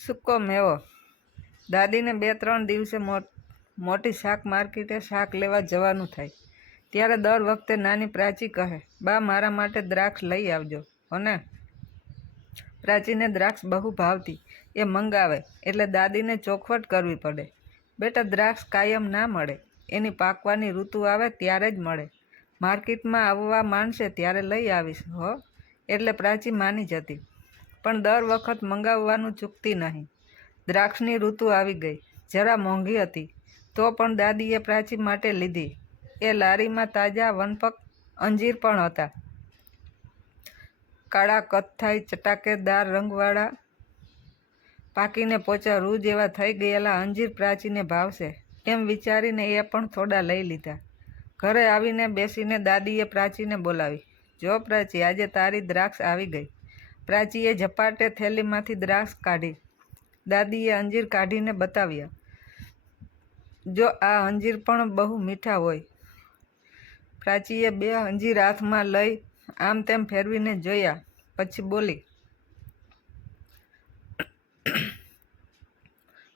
સૂકો મેવો. દાદીને 2-3 દિવસે મોટી શાક માર્કેટે શાક લેવા જવાનું થાય ત્યારે દર વખતે નાની પ્રાચી કહે, બા મારા માટે દ્રાક્ષ લઈ આવજો. અને પ્રાચીને દ્રાક્ષ બહુ ભાવતી. એ મંગાવે એટલે દાદીને ચોખવટ કરવી પડે. બેટા, દ્રાક્ષ કાયમ ના મળે, એની પાકવાની ઋતુ આવે ત્યારે જ મળે. માર્કેટમાં આવવા માંડશે ત્યારે લઈ આવીશ હો. એટલે પ્રાચી માની જતી, પણ દર વખત મંગાવવાનું ચૂકતી નહીં. દ્રાક્ષની ઋતુ આવી ગઈ. જરા મોંઘી હતી તો પણ દાદીએ પ્રાચી માટે લીધી. એ લારીમાં તાજા વનપક અંજીર પણ હતા. કાળા કથ્થાઈ ચટાકેદાર રંગવાળા પાકીને પોચા રૂ જેવા થઈ ગયેલા અંજીર પ્રાચીને ભાવશે એમ વિચારીને એ પણ થોડા લઈ લીધા. ઘરે આવીને બેસીને દાદીએ પ્રાચીને બોલાવી, જો પ્રાચી, આજે તારી દ્રાક્ષ આવી ગઈ. પ્રાચીએ ઝપાટે થેલીમાંથી દ્રાક્ષ કાઢી. દાદીએ અંજીર કાઢીને બતાવ્યા. જો આ અંજીર પણ બહુ મીઠા હોય. પ્રાચીએ 2 અંજીર હાથમાં લઈ આમ તેમ ફેરવીને જોયા, પછી બોલી,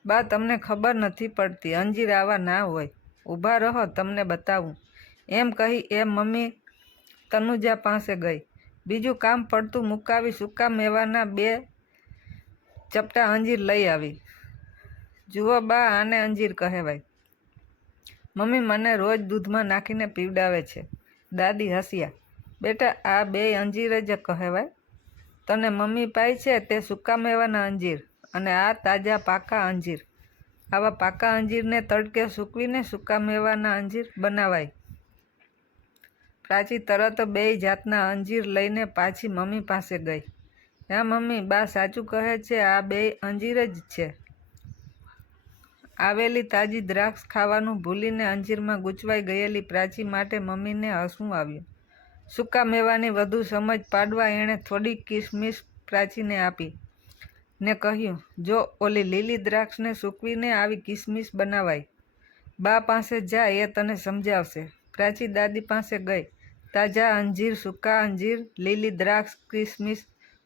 બા, તમને ખબર નથી પડતી, અંજીર આવા ના હોય. ઊભા રહો, તમને બતાવું. એમ કહી એ મમ્મી તનુજા પાસે ગઈ. બીજું કામ પડતું મુકાવી સૂકા મેવાના 2 ચપટા અંજીર લઈ આવી. જુઓ બા, આને અંજીર કહેવાય. મમ્મી મને રોજ દૂધમાં નાખીને પીવડાવે છે. દાદી હસ્યા. બેટા, આ 2 અંજીર જ કહેવાય. તને મમ્મી પાય છે તે સૂકા મેવાના અંજીર, અને આ તાજા પાકા અંજીર. આવા પાકા અંજીરને તડકે સૂકવીને સૂકા મેવાના અંજીર બનાવાય. પ્રાચી તરત 2 જાતના અંજીર લઈને પાછી મમ્મી પાસે ગઈ. હા મમ્મી, બા સાચું કહે છે, આ 2 અંજીર જ છે. આવેલી તાજી દ્રાક્ષ ખાવાનું ભૂલીને અંજીરમાં ગૂંચવાઈ ગયેલી પ્રાચી માટે મમ્મીને હસવું આવ્યું. સૂકા મેવાની વધુ સમજ પાડવા એણે થોડી કિસમિસ પ્રાચીને આપી ને કહ્યું, જો ઓલી લીલી દ્રાક્ષને સૂકવીને આવી કિસમિસ બનાવાય. બા પાસે જા, એ તને સમજાવશે. પ્રાચી દાદી પાસે ગઈ. તાજા અંજીર, સૂકા અંજીર, લીલી દ્રાક્ષ, કિસમિસ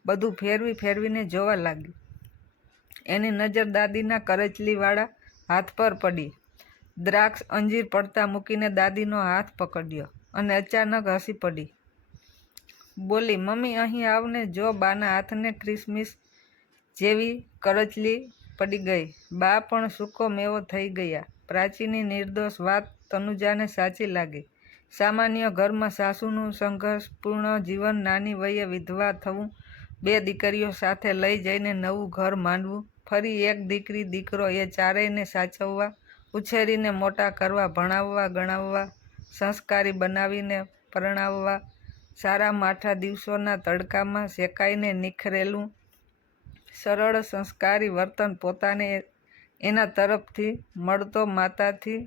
બધું ફેરવીને જોવા લાગી. એની નજર દાદીના કરચલીવાળા હાથ પર પડી. દ્રાક્ષ અંજીર પડતા મૂકીને દાદીનો હાથ પકડ્યો અને અચાનક હસી પડી. બોલી, મમ્મી અહીં આવને. જો બાના હાથને કિસમિસ જેવી કરચલી પડી ગઈ. બા પણ સૂકો મેવો થઈ ગયા. પ્રાચીની નિર્દોષ વાત તનુજાને સાચી લાગી. સામાન્ય ઘરમાં સાસુનું સંઘર્ષપૂર્ણ જીવન, નાની વયે વિધવા થવું, 2 દીકરીઓ સાથે લઈ જઈને નવું ઘર માંડવું, ફરી 1 દીકરી દીકરો, એ ચારેયને સાચવવા, ઉછેરીને મોટા કરવા, ભણાવવા ગણાવવા, સંસ્કારી બનાવીને પરણાવવા, સારા માઠા દિવસોના તડકામાં શેકાઈને નિખરેલું સરળ સંસ્કારી વર્તન પોતાને એના તરફથી મળતો માતાથી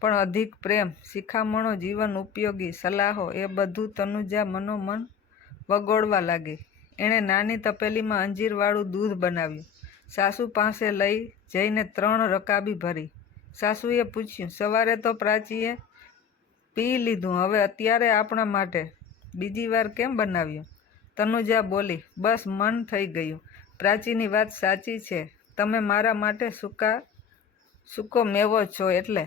પણ અધિક પ્રેમ, શિખામણો, જીવન ઉપયોગી સલાહો, એ બધું તનુજા મનોમન વગોળવા લાગી. એણે નાની તપેલીમાં અંજીરવાળું દૂધ બનાવ્યું. સાસુ પાસે લઈ જઈને 3 રકાબી ભરી. સાસુએ પૂછ્યું, સવારે તો પ્રાચીએ પી લીધું, હવે અત્યારે આપણા માટે બીજી વાર કેમ બનાવ્યું? તનુજા બોલી, બસ મન થઈ ગયું. પ્રાચીની વાત સાચી છે. તમે મારા માટે સૂકો મેવો છો એટલે